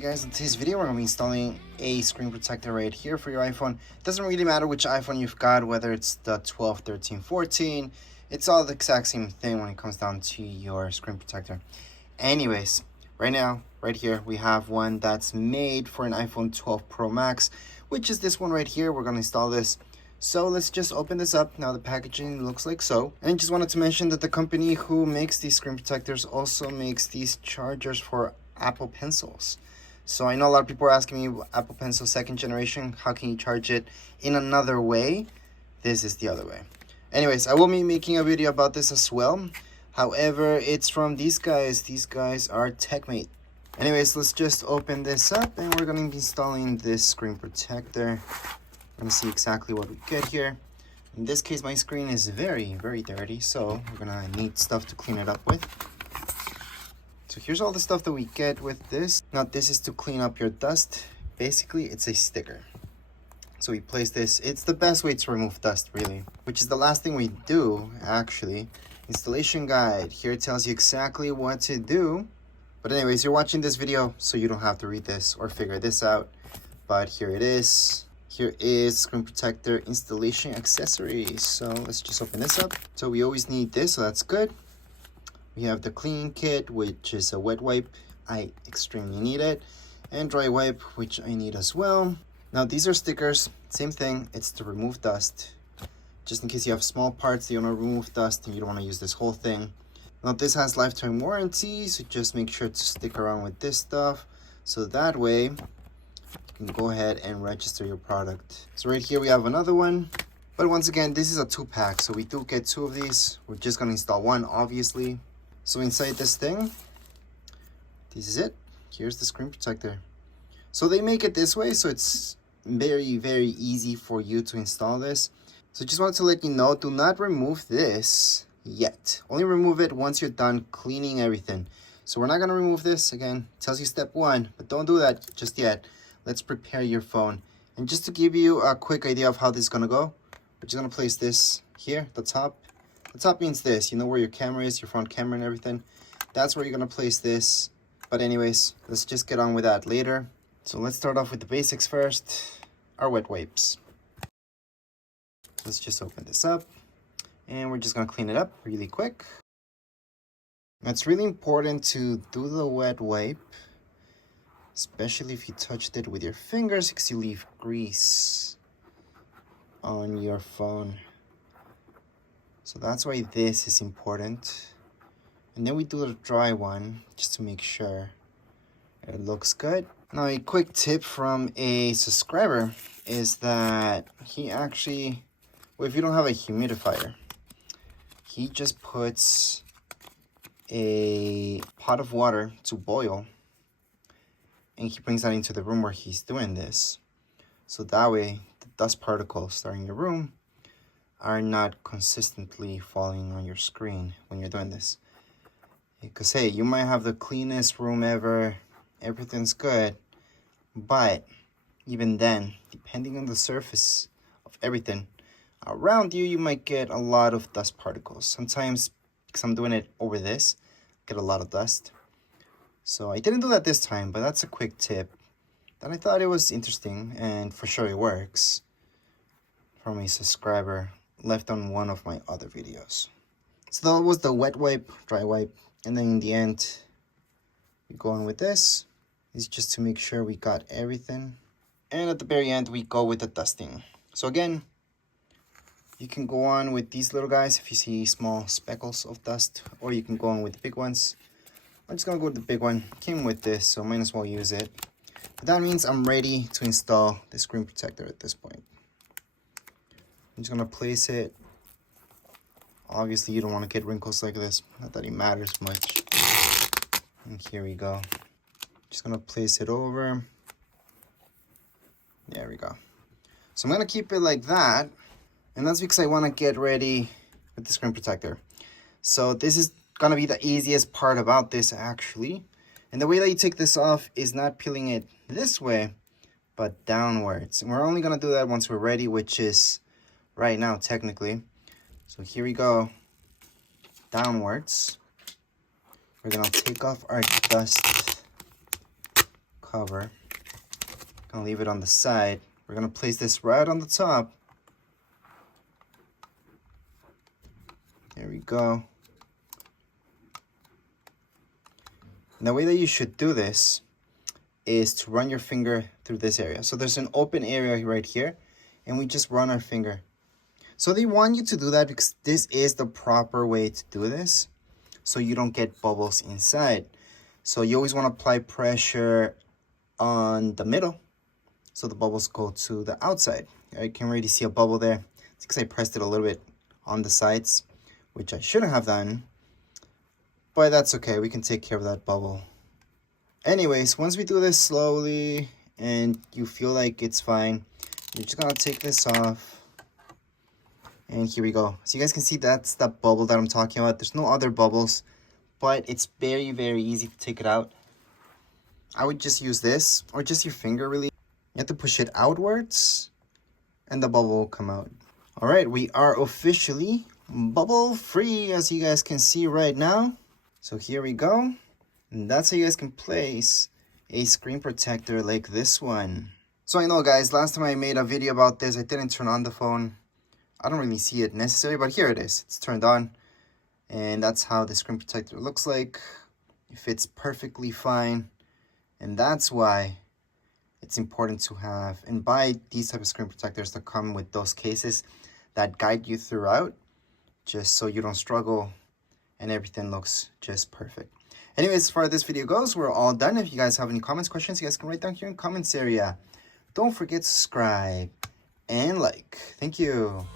Hey guys, in today's video we're going to be installing a screen protector right here for your iPhone. It doesn't really matter which iPhone you've got, whether it's the 12, 13, 14. It's all the exact same thing when it comes down to your screen protector. Anyways, right now, right here, we have one that's made for an iPhone 12 Pro Max, which is this one right here. We're going to install this. So let's just open this up. Now the packaging looks like so. And just wanted to mention that the company who makes these screen protectors also makes these chargers for Apple Pencils. So I know a lot of people are asking me, Apple Pencil 2nd generation, how can you charge it in another way? This is the other way. Anyways, I will be making a video about this as well. However, it's from these guys. These guys are TechMate. Anyways, let's just open this up and we're going to be installing this screen protector. We're going to see exactly what we get here. In this case, my screen is very, very dirty, so we're going to need stuff to clean it up with. So here's all the stuff that we get with this. Now this is to clean up your dust. Basically, it's a sticker. So we place this. It's the best way to remove dust, really, which is the last thing we do, actually. Installation guide. Here it tells you exactly what to do. But anyways, you're watching this video, so you don't have to read this or figure this out. But here it is. Here is screen protector installation accessories. So let's just open this up. So we always need this, so that's good. We have the cleaning kit, which is a wet wipe. I extremely need it. And dry wipe, which I need as well. Now these are stickers, same thing. It's to remove dust. Just in case you have small parts that you want to remove dust and you don't want to use this whole thing. Now this has lifetime warranty, so just make sure to stick around with this stuff. So that way, you can go ahead and register your product. So right here we have another one. But once again, this is a 2-pack, so we do get 2 of these. We're just going to install one, obviously. So inside this thing, this is it. Here's the screen protector. So they make it this way, so it's very, very easy for you to install this. So just wanted to let you know, do not remove this yet. Only remove it once you're done cleaning everything. So we're not going to remove this. Again, it tells you step 1, but don't do that just yet. Let's prepare your phone. And just to give you a quick idea of how this is going to go, we're just going to place this here, the top. The top means this, you know where your camera is, your front camera and everything. That's where you're going to place this. But anyways, let's just get on with that later. So let's start off with the basics first, our wet wipes. Let's just open this up and we're just going to clean it up really quick. It's really important to do the wet wipe, especially if you touched it with your fingers because you leave grease on your phone. So that's why this is important. And then we do the dry one just to make sure it looks good. Now a quick tip from a subscriber is that he actually, well, if you don't have a humidifier, he just puts a pot of water to boil and he brings that into the room where he's doing this. So that way the dust particles that are in your room are not consistently falling on your screen when you're doing this. Because hey, you might have the cleanest room ever, everything's good, but even then, depending on the surface of everything around you, you might get a lot of dust particles. Sometimes, because I'm doing it over this, get a lot of dust. So I didn't do that this time, but that's a quick tip that I thought it was interesting, and for sure it works, from a subscriber left on one of my other videos. So that was the wet wipe, dry wipe, and then in the end we go on with this. It's just to make sure we got everything, and at the very end we go with the dusting. So again, you can go on with these little guys if you see small speckles of dust, or you can go on with the big ones. I'm just gonna go with the big one. Came with this, so might as well use it. But that means I'm ready to install the screen protector at this point. I'm just gonna place it. Obviously you don't want to get wrinkles like this, not that it matters much. And here we go. Just gonna place it over. There we go. So I'm gonna keep it like that, and that's because I want to get ready with the screen protector. So this is gonna be the easiest part about this actually. And the way that you take this off is not peeling it this way, but downwards. And we're only gonna do that once we're ready, which is right now technically. So here we go, downwards. We're gonna take off our dust cover. Gonna leave it on the side. We're gonna place this right on the top. There we go. And the way that you should do this is to run your finger through this area. So there's an open area right here, and we just run our finger. So they want you to do that because this is the proper way to do this, so you don't get bubbles inside. So you always want to apply pressure on the middle so the bubbles go to the outside. I can already see a bubble there. It's because I pressed it a little bit on the sides, which I shouldn't have done, but that's okay. We can take care of that bubble. Anyways, once we do this slowly and you feel like it's fine, you're just gonna take this off. And here we go. So you guys can see that's the bubble that I'm talking about. There's no other bubbles, but it's very, very easy to take it out. I would just use this, or just your finger really. You have to push it outwards, and the bubble will come out. All right, we are officially bubble free, as you guys can see right now. So here we go. And that's how you guys can place a screen protector like this one. So I know, guys, last time I made a video about this, I didn't turn on the phone. I don't really see it necessary, but here it is. It's turned on. And that's how the screen protector looks like. It fits perfectly fine. And that's why it's important to have and buy these type of screen protectors that come with those cases that guide you throughout, just so you don't struggle and everything looks just perfect. Anyways, as far as this video goes, we're all done. If you guys have any comments, questions, you guys can write down here in the comments area. Don't forget to subscribe and like. Thank you.